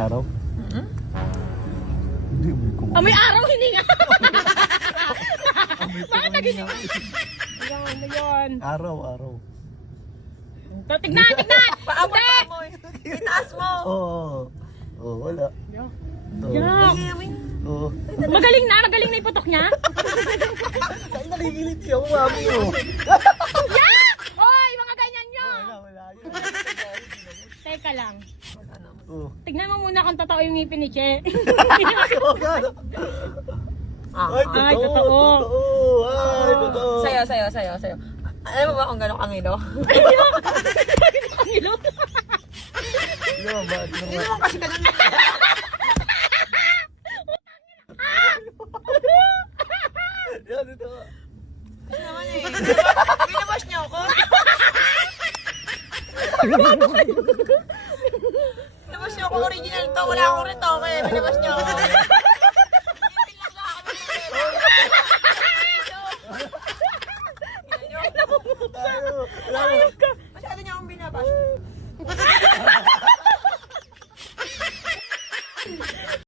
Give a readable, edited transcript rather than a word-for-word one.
araw? Hindi, may kumain. Amoy araw, hininga. Bakit naging... Yan, ano yun? Araw, araw. Tignan, tignan! Paamoy. Itaas mo. Oo, wala. Yak! Oo. Magaling na iputok niya. Ay, naligilit siya, mami mo. Yak! Hoy, mga ganyan nyo! Wala yun. Teka lang. Oo. Tignan mo muna kung totoo yung ngipin ni Che. Ay, Ay, totoo. Ay, totoo. Sayo. Alam mo ba kung gano'ng kangilo? Pangilo. Ano ba? Hindi naman kasi ganun. Yan, ito. Kasi naman eh. Binabash niyo ako. Binabash niyo ako original to. Wala akong rito. Kaya binabash niyo ako. Tayo. Masyado niyo akong binabash.